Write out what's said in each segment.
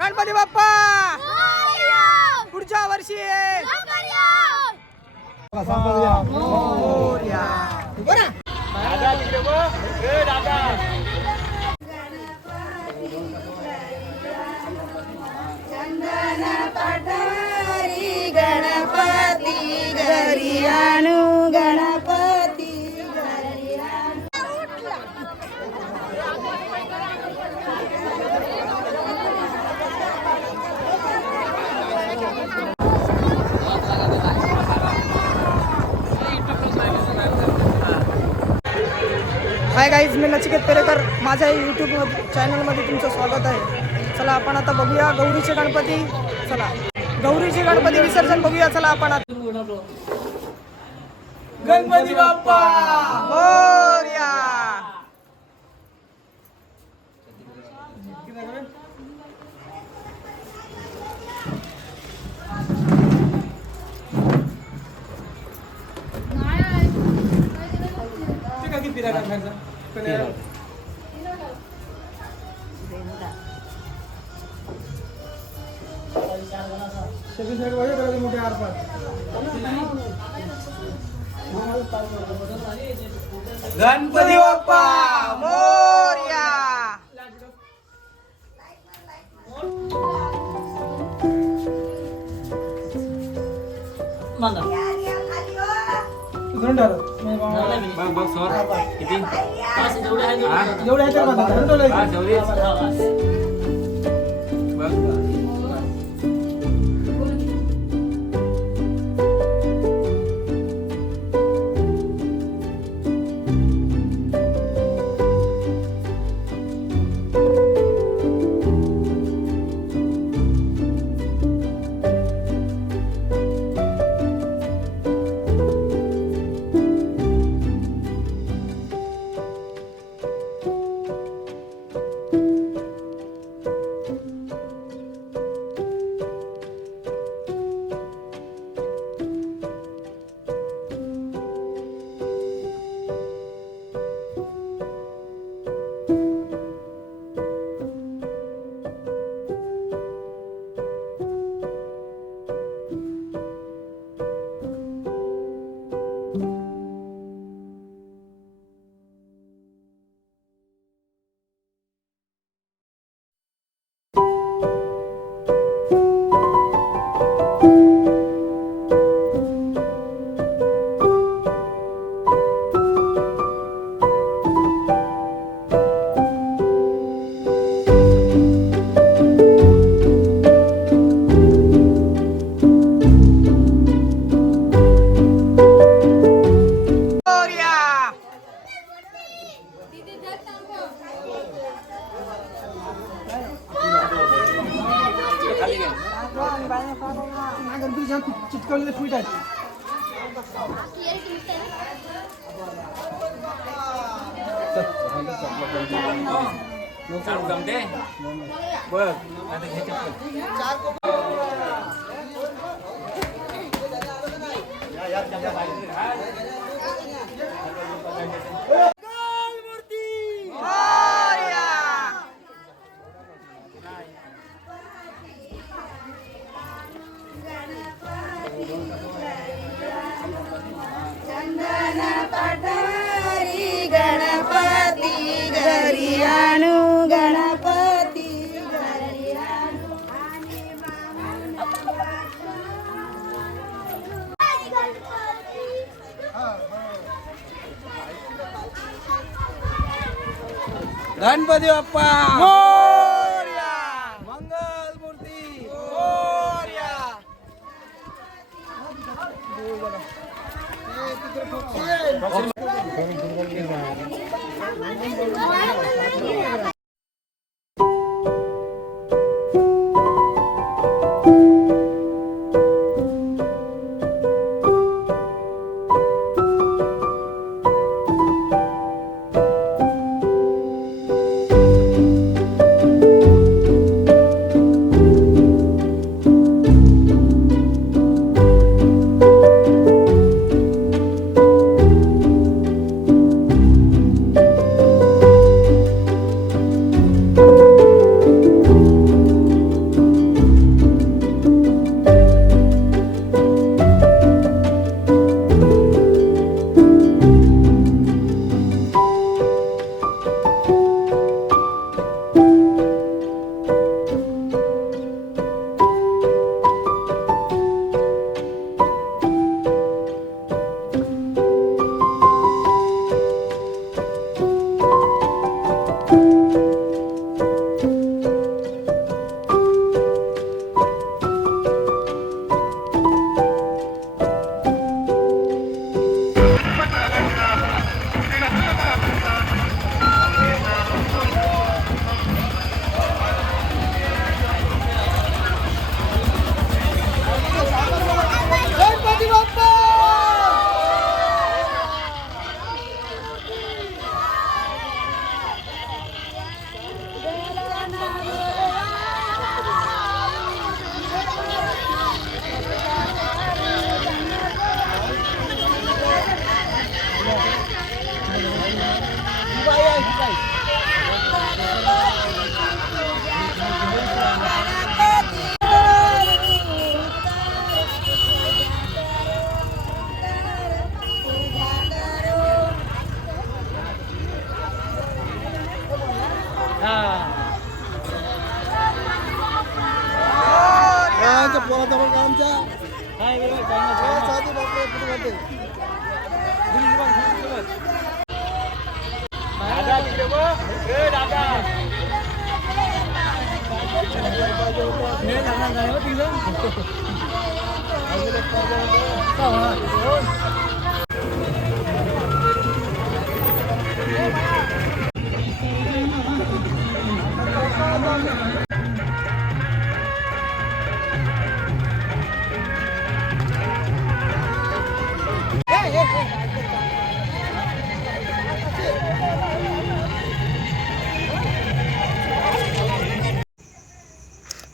गणपती बाप्पा पुढच्या वर्षी गणपती घरी आणू गणपती हाय गाईज, मी नचिकेत पेरेकर. माझ्या यूट्यूब चॅनलमध्ये तुमचं स्वागत आहे. चला आपण आता बघूया गौरीचे गणपती. चला गौरीचे गणपती विसर्जन बघूया. चला आपण आता गणपती बाप्पा मोरया. किती टाकायचा मोठे आरपार गणपती बाप्पा मोरया. चिटकवलेले फीट आहेत. गणपती घरी आणू गणपती घरी आणू. गणपती बाप्पा मोरया. मंगल मूर्ती मोरया.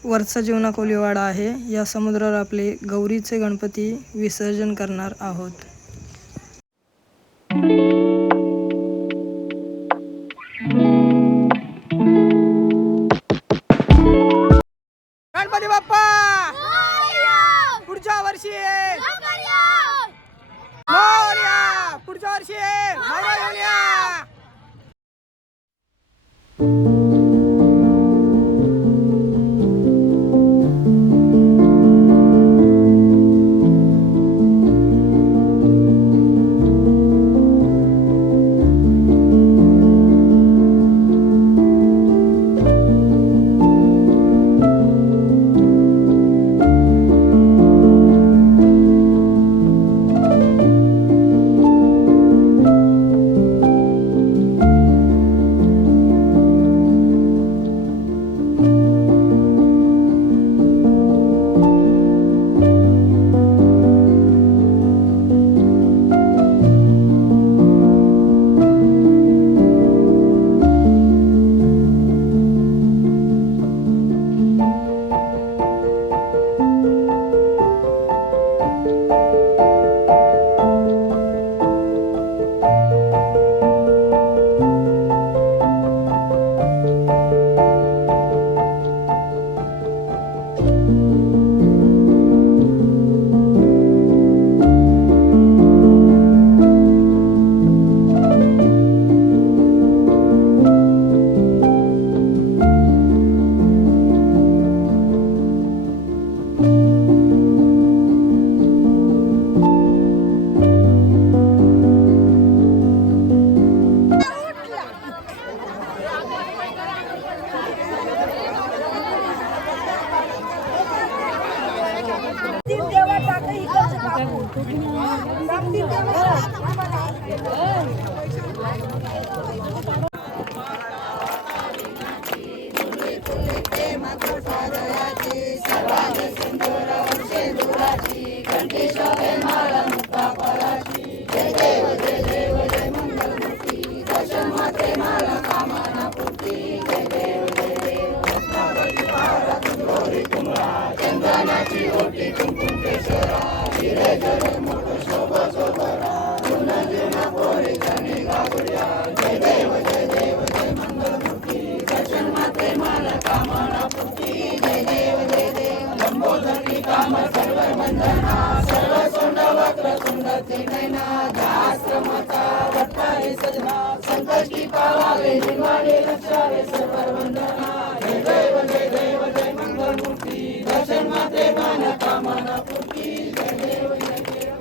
वरचा जीवना कोलीवाडा आहे. या समुद्रावर आपले गौरीचे गणपती विसर्जन करणार आहोत. गणपती बाप्पा पुढच्या वर्षी मोरया, पुढच्या वर्षी मोरया घेऊन या.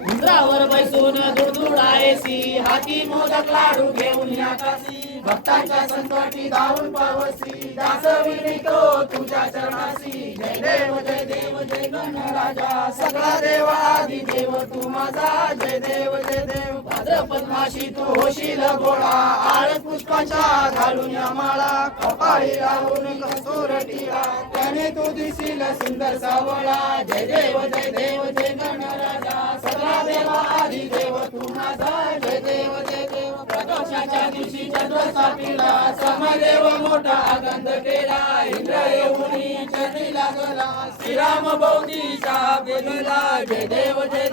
उंदरावर बैसून दुडदुडायसी हाती मोदक लाडू घेऊन या काशी भक्तांच्या संकटी धावून पावसी दास विनितो तुझ्या चरणासी जय देव जय गणराजा सगळा देव आदि देव तू माझा जय देव भाद्रपद माशी तू होशील गोळा आळस पुष्पांच्या घालून या माळा कपाळी लावून कस्तूर टिळा त्याने तू दिसील सुंदर सावळा जय देव जय गणराजा सगळा देव आदि देव तू माझा जय देव प्रदोषाच्या दिवशी चंद्र सापीला समदेव मोठा आनंद केला इंद्र येऊन चंद्री लागला श्रीराम बौद्धीचा बेगला जय देव जय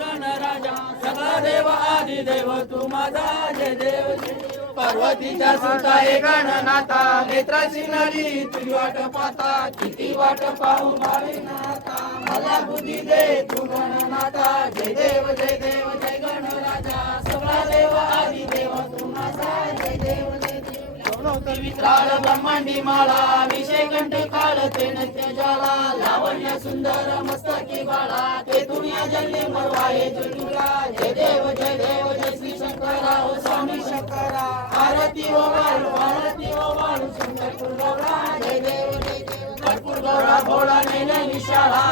गणराजा सगळा देव आदि देव तू माझा जय देव पार्वतीच्या सुता हे गणनाथा नेत्राची नदी तुझी वाट पाहता किती वाट पाहू भाविनाथा मला बुद्धी दे तू गणनाथा जय देव जय गणराजा सगळा देव आदि देव तू माझा जय देव विक्राळ ब्रह्मांडी माळा विषय कंठ काळ ते नत्य ज्वाला लावण्य सुंदर की बाळा ते दुनिया जन्मे मरवाये जुनुला जय देव जय श्री शंकरा हो स्वामी शंकरा आरती ओ वाळू शंकर गौरा जय देव भरपूर गौरा भोळा नैन विशाळा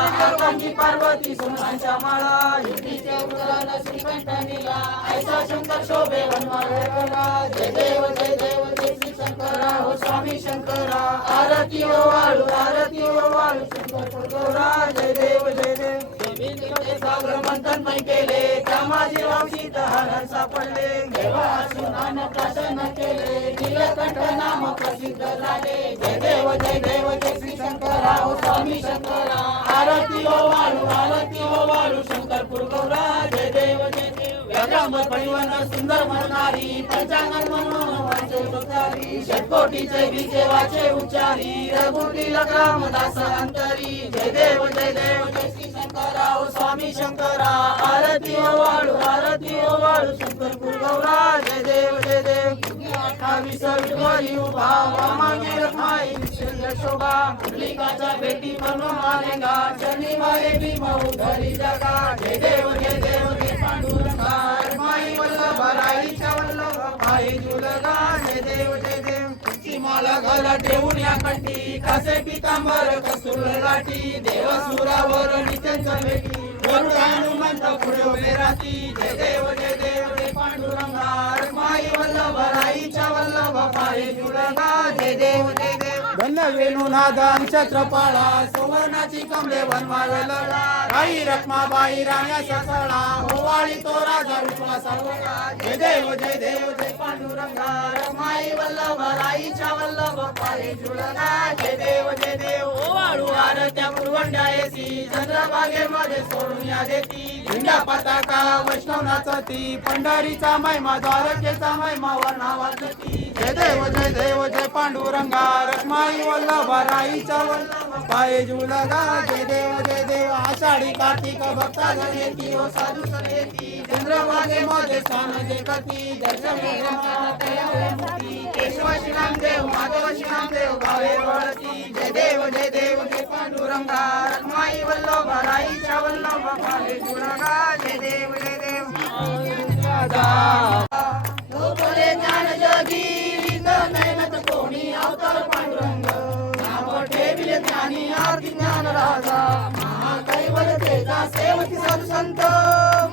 गंगी पार्वती सोनांच्या माळा युद्धीचे उदराला श्रीकंठ नीला ऐसा शंकर शोभे वनमाळा जय देव जय श्री शंकरा हो स्वामी शंकरा आरती ओ वाळू शंकर गौरा जय देव सागर मंथन मै केले त्या माझे वावशीत हरण सापडले देवा सुनान प्रसन्न केले नीलकंठ नाम प्रसिद्ध झाले जय देव जय श्री शंकरा हो स्वामी शंकरा आरती ओ वाळू शंकरपूर गौरा जय देव व्याघ्रांबर परिवन सुंदर म्हणणारी पंचांगण म्हणून वाचोचारी षटकोटीचे बीजे वाचे उच्चारी रघुकुल रामदास अंतरी जय देव जय श्री शंकरा हो स्वामी शंकरा आरती ओ वाळू शंकरपूर गौरा जय देव 28 विठ्ठली उभा वामागे रखमाई सुंदर शोभा मुरलिकाच्या भेटी म्हणून मालेंगा चरणी मारे भीम उधरी जगा जय देव पांडुरंगा रखमाई वल्लभ राईच्या वल्लभ पायी झुलगा जय देव तुमची माला घाला ठेवून या कंठी कसे पितांबर कसूर लाटी देव सुरावर नित्यांच्या भेटी वरुण हनुमंत पुढे उभे राहती जय देव पांडुरंगा रखमाई वल्लभ राईच्या वल्लभ पायी झुलगा जय देव धन्य वेणुनादन छत्रपाळा सुवर्णाची कमले वनमावे लढा राई रखमाबाई राण्या ससळा होवाळी तो राजा विश्वासाला जय देव पांडुरंगा रखमाई वल्लभ राईच्या वल्लभ पायी झुलगा जय देव वाळू आरत्या पुरवंड्या येसी चंद्रभागेमध्ये सोडून या देती झेंडा पताका वैष्णव नाचती पंढरीचा महिमा द्वारकेचा महिमा वर्णावाचती जय देव पांडुरंगा रखमाई वल्लभ राईच्या वल्लभ पाये झुलगा जय देव आषाढी कार्तिक भक्ता जण येती ओ साधू सण येती चंद्रभागेमध्ये स्थान जे करती दर्शन केशव श्रीरामदेव माधव श्रीरामदेव गावे वळती जय देव पांडुरंगा रखमाई वल्लभ राईच्या वल्लभ पायी झुलगा जय देव लोकले ज्ञान जगी मेहनत कोणी अवतार पांडुरंग नाव ठेविले ज्ञानी आरती ज्ञान राजा महाकैवल्यतेचा सेवती साधू संत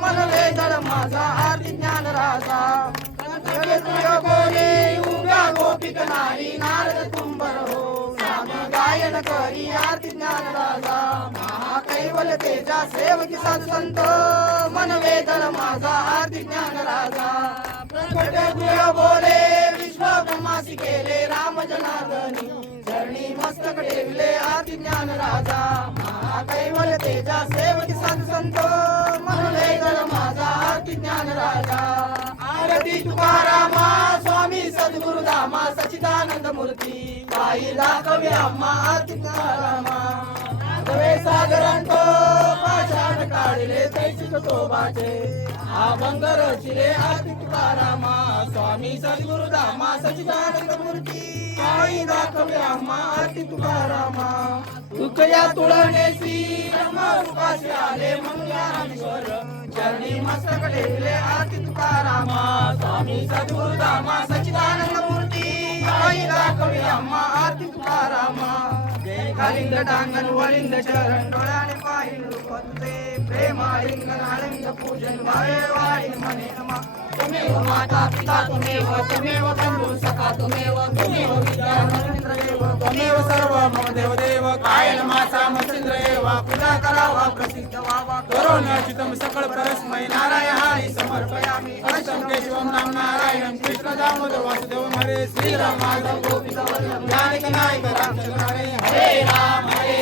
मन वेदळ माझा आरती ज्ञान राजा बोले उभ्या गोपिक नारी नारद कुंभर हो सामी गायन करी आरती ज्ञान राजा महाकैवल्यतेचा सेवती साधू संत मन वेदळ माझा आरती ज्ञान राजा प्रकट गृह बोले विश्व ब्रह्मासी केले राम जनार्दनी चरणी मस्तक ठेवले आरती ज्ञान राजा महाकैवल्य तेजा सेवकी साधू संत म्हणले गळ माझा आरती ज्ञान राजा आरती तुकारामा स्वामी सद्गुरु दामा सच्चिदानंद मूर्ती पायी दाखवे आम्हा आरती तुकारामा गवे सागरांतो पाषाण काढले तैसिक तोबाचे अभंग रचिले आरती तुकारामा स्वामी सद्गुरु दामा सच्चिदानंद मूर्ती पायी दाखवे आम्हा आरती तुकारामा तुझ्या तुळनेसी ब्रह्मरूपाशी आले मंगळाश्वर चरणी मस्तक ठेवले आरती तुकारामा स्वामी सद्गुरु दामा सच्चिदानंद मूर्ती पायी दाखवे आम्हा आरती तुकारामा कालिंद टांगण वलिंद शरण डोळ्याने पाहिलं पत्ते प्रेमालिंग नालिंग पूजन वाळे वाळी मने नमा तुमेव माता पिता तुमेव बंधू सखा तुमेव विद्या महेंद्र देव त्वमेव सर्व मम देव कायल मासा मच्छिंद्र एव पूजा करावा प्रसिद्ध व्हावा करोनाचितम सकळ परस्मै नारायण हरी समर्पयामि अष्टम केशवम नाम नारायण कृष्ण दामोदर वासुदेव हरे श्रीराम माधव गोविंद वल्लभ नायक नायक रामचंद्र हरे हरे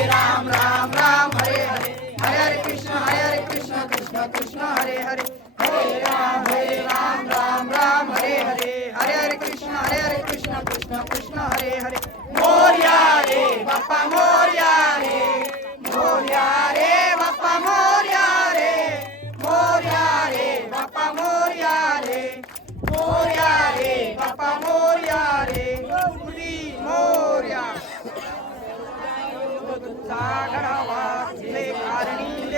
राम राम राम हरे हरे हरे हरे कृष्ण कृष्ण कृष्ण हरे हरे हरे राम राम राम हरे हरे हरे हरे कृष्ण कृष्ण कृष्ण हरे हरे मोरया रे बाप्पा मोरया रे मोरया रे बाप्पा मोरया रे मोरया रे बाप्पा मोरया रे मोरया रे बाप्पा मोरया रे मोरया सागरावा कारणी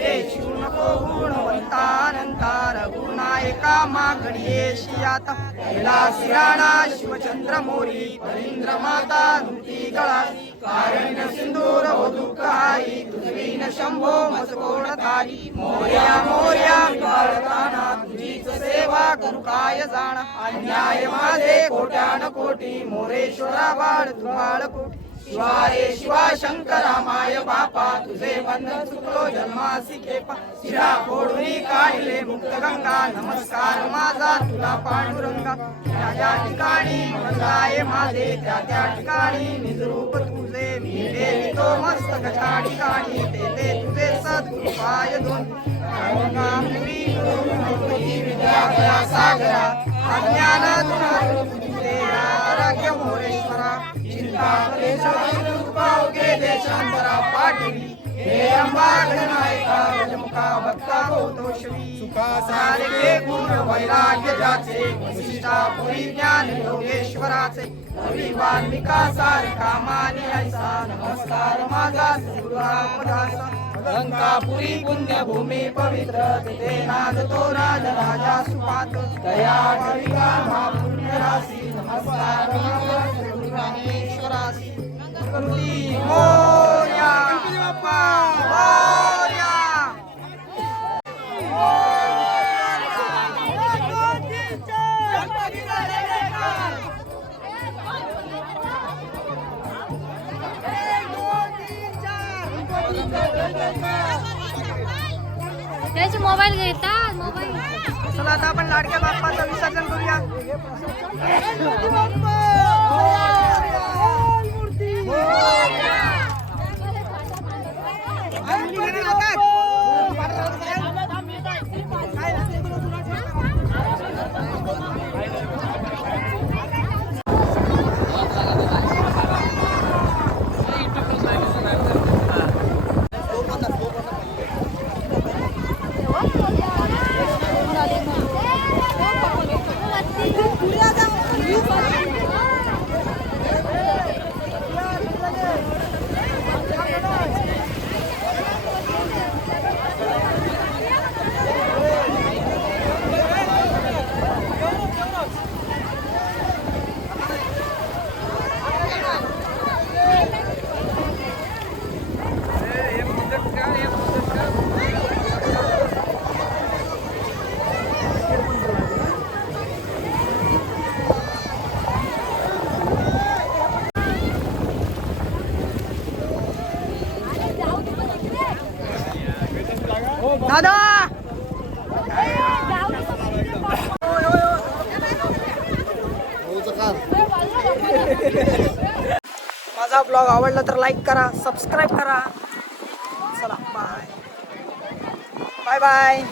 हे शिव नको गुणवंता अनंता रघुनायका मागणीयेशी आता कैलासी राणा शिवचंद्र मोरी परींद्र माता धुती गळा कारण्य सिंदूर वधुकाई तुझवीन शंभो मजकोण तारी मोर्या मोर्या विभाळताना तुझीच सेवा करू काय जाण अन्याय माझे कोट्यान कोटी मोरेश्वरा बाळ तुमाळ कोटी शिवा रे शिवा शंकरा माय बापा तुझे बंधन चुकलो जन्मासी खेपा शिरा फोडून काढले मुक्त गंगा नमस्कार माझा तुला पांडुरंगा त्या ज्या ठिकाणी मंगलाय माझे त्या त्या ठिकाणी निजरूप तुझे मी देवितो मस्तकाच्या ठिकाणी ते तुझे सद्गुरु पाय दोन गंगापुरी विद्या सागरा अज्ञान तुझे आरोग्य मोरेश्वरा चिंता पावगे देशांतरा पाठवी हे अंबाघनायका गजमुखा भक्ता होतो श्री सुखा सारे गुण वैराग्य जाचे वशिष्ठा पुरी ज्ञान योगेश्वराचे रवी वाल्मिका सारखा मानी ऐसा नमस्कार माझा सद्गुरुरामदासा लंकापुरी पुण्यभूमी पवित्र तिथे नाचतो राज राजा सुपात दया कविता महापुण्य राशी नमस्कार माझा सद्गुरुरामेश्वरासी गणपती मोरया बाप्पा मोरया त्याचे मोबाईल घेतात मोबाईल. चला आता आपण लाडक्या बाप्पाचं विसर्जन करूया. दादा माझा ब्लॉग आवडला तर लाईक करा सबस्क्राईब करा चला बाय बाय बाय